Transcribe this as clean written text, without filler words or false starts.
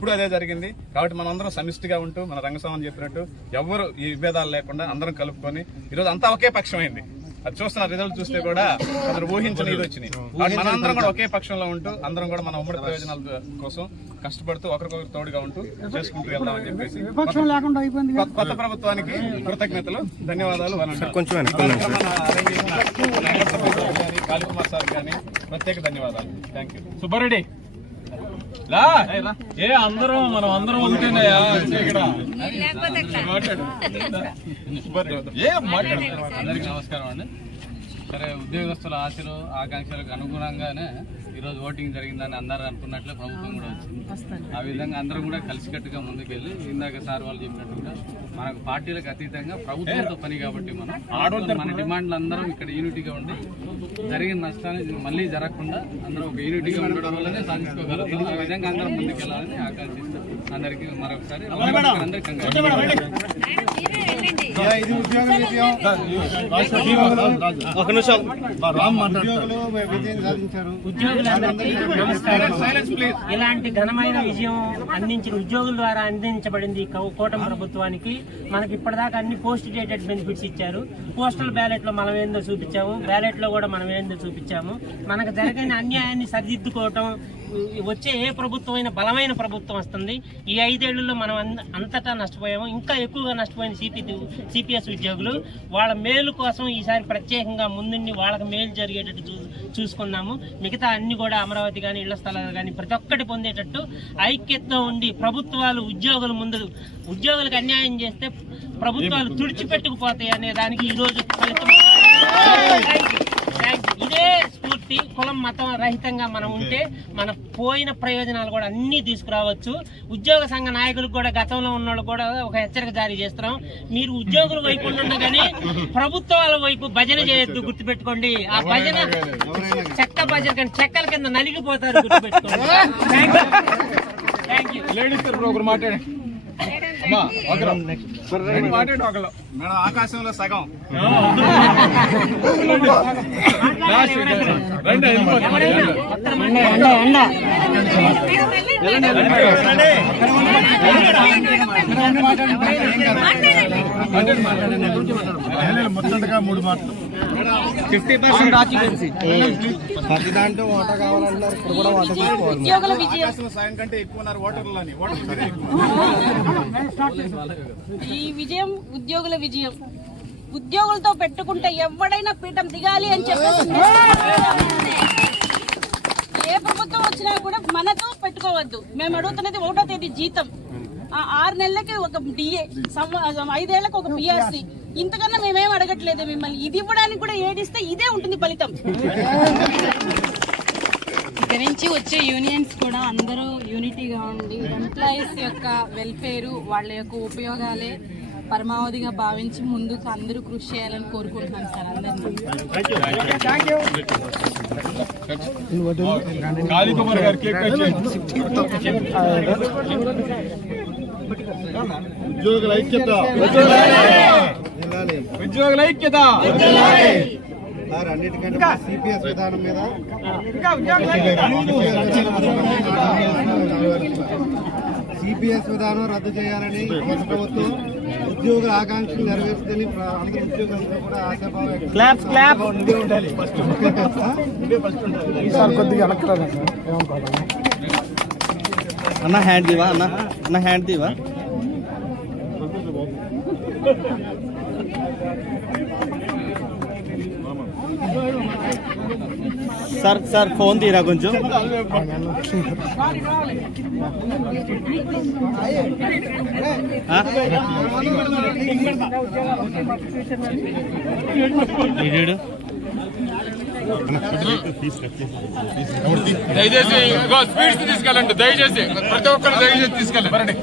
ఇప్పుడు అదే జరిగింది. కాబట్టి మనందరం సమిష్టిగా ఉంటూ మన రంగస్వామి చెప్పినట్టు ఎవరు ఈ విభేదాలు లేకుండా అందరం కలుపుకొని ఈరోజు అంతా ఒకే పక్షమైంది. అది చూస్తున్న రిజల్ట్ చూస్తే కూడా అందరూ ఊహించని ఇది వచ్చినాయి. మనందరం కూడా ఒకే పక్షంలో ఉంటూ అందరం కూడా మన ఉమ్మడి ప్రయోజనాల కోసం కష్టపడుతూ ఒకరికొకరు తోడుగా ఉంటూ చేసుకుంటూ వెళ్దామని చెప్పేసి కొత్త ప్రభుత్వానికి కృతజ్ఞతలు, ధన్యవాదాలు. కాళీకుమార్ సార్ కానీ ప్రత్యేక ధన్యవాదాలు. Thank you. సుబ్బారెడ్డి అందరం మనం అందరం ఉంటేనయ్యా ఇక్కడ అందరికి నమస్కారం అండి. సరే, ఉద్యోగస్తుల ఆశలు ఆకాంక్షలకు అనుగుణంగానే ఈరోజు ఓటింగ్ జరిగిందని అందరూ అనుకున్నట్లే ప్రభుత్వం కూడా వచ్చింది. ఆ విధంగా అందరం కూడా కలిసికట్టుగా ముందుకెళ్ళి ఇందాక సార్ వాళ్ళు చెప్పినట్టు కూడా మనకు పార్టీలకు అతీతంగా ప్రభుత్వంతో పని కాబట్టి మన డిమాండ్లు అందరం ఇక్కడ యూనిటీగా ఉండి జరిగిన నష్టాన్ని మళ్ళీ జరగకుండా అందరం ఒక యూనిటీగా ఉండడం వల్లనే సాధించుకోగలుగుతాం. ఆ విధంగా అందరం ముందుకెళ్ళాలని ఆకాంక్షిస్తాం. అందరికీ మరొకసారి ఇలాంటి ఘనమైన విజయం అందించిన ఉద్యోగుల ద్వారా అందించబడింది కూటమి ప్రభుత్వానికి. మనకి ఇప్పటిదాకా అన్ని పోస్ట్ డేటెడ్ బెనిఫిట్స్ ఇచ్చారు. పోస్టల్ బ్యాలెట్ లో మనం ఏందో చూపించాము, బ్యాలెట్ లో కూడా మనం ఏందో చూపించాము. మనకు జరిగిన అన్యాయాన్ని సరిదిద్దుకోవటం వచ్చే ఏ ప్రభుత్వం అయినా బలమైన ప్రభుత్వం వస్తుంది. ఈ 5 ఏళ్లలో మనం అంతటా నష్టపోయాము. ఇంకా ఎక్కువగా నష్టపోయిన సిపిఎస్ ఉద్యోగులు. వాళ్ళ మేలు కోసం ఈసారి ప్రత్యేకంగా ముందుండి వాళ్ళకి మేలు జరిగేటట్టు చూసుకున్నాము. మిగతా అన్ని కూడా అమరావతి కానీ ఇళ్ల స్థలాలు కానీ ప్రతి ఒక్కటి పొందేటట్టు ఐక్యతతో ఉండి ప్రభుత్వాలు ఉద్యోగులకు అన్యాయం చేస్తే ప్రభుత్వాలు తుడిచిపెట్టుకుపోతాయి అనే దానికి ఈరోజు ఫలితం. ఇదే స్ఫూర్తి. కులం మతం రహితంగా మనం ఉంటే మన పోయిన ప్రయోజనాలు కూడా అన్ని తీసుకురావచ్చు. ఉద్యోగ సంఘ నాయకులకు కూడా గతంలో ఉన్న వాళ్ళు కూడా ఒక హెచ్చరిక జారీ చేస్తున్నాం. మీరు ఉద్యోగుల వైపు ఉండగా కానీ ప్రభుత్వాల వైపు భజన చేయొద్దు, గుర్తుపెట్టుకోండి. ఆ భజన చెక్క భజన కానీ చెక్కల కింద నలిగిపోతారు, గుర్తుపెట్టుకోండి. Thank you. మేడం ఆకాశంలో సగం మొత్తంగా 3 మాటలు 50% ఆక్యుపెన్సీ. ప్రతి దాంట్లో ఓట కావాలంటారు. ఇక్కడ కూడా ఓట తీసుకోవాలి. ఆకాశంలో సగం కంటే ఎక్కువ ఉన్నారు ఓటర్లని. ఈ విజయం ఉద్యోగుల విజయం. ఉద్యోగులతో పెట్టుకుంటే ఎవడైనా పీఠం దిగాలి అని చెప్పేసి ఏ ప్రభుత్వం వచ్చినా కూడా మనతో పెట్టుకోవద్దు. మేము అడుగుతున్నది 1వ తేదీ జీతం, 6 నెలలకి ఒక డిఏ, 5 ఏళ్లకు ఒక పిఆర్సీ. ఇంతకన్నా మేమేం అడగట్లేదు మిమ్మల్ని. ఇది ఇవ్వడానికి కూడా ఏడిస్తే ఇదే ఉంటుంది ఫలితం. ఇక్కడి నుంచి వచ్చే యూనియన్స్ కూడా అందరూ యూనిటీగా ఉండి ఎంప్లాయీస్ యొక్క వెల్ఫేరు, వాళ్ళ యొక్క ఉపయోగాలే పరమావధిగా భావించి ముందుకు అందరూ కృషి చేయాలని కోరుకుంటున్నాను సార్ అందరినీ. కాళీకుమార్ గారు కేక్ కట్ చేయండి. ఉద్యోగుల ఐక్యత, ఉద్యోగుల ఐక్యత. అన్నిటికంటే సిపిఎస్ విధానం మీద సిపిఎస్ విధానం రద్దు చేయాలని కొత్త ప్రభుత్వం ఉద్యోగుల ఆకాంక్షలు నెరవేర్చుదని అందరూ ఉద్యోగులందరూ కూడా ఆశాభావం అన్న హ్యాండ్ దివా అన్న హ్యాండ్ దివా. సార్ ఫోన్ తీరా కొంచెం. దయచేసి స్పీడ్స్ తీసుకెళ్ళండి. దయచేసి ప్రతి ఒక్కరు దయచేసి తీసుకెళ్ళండి.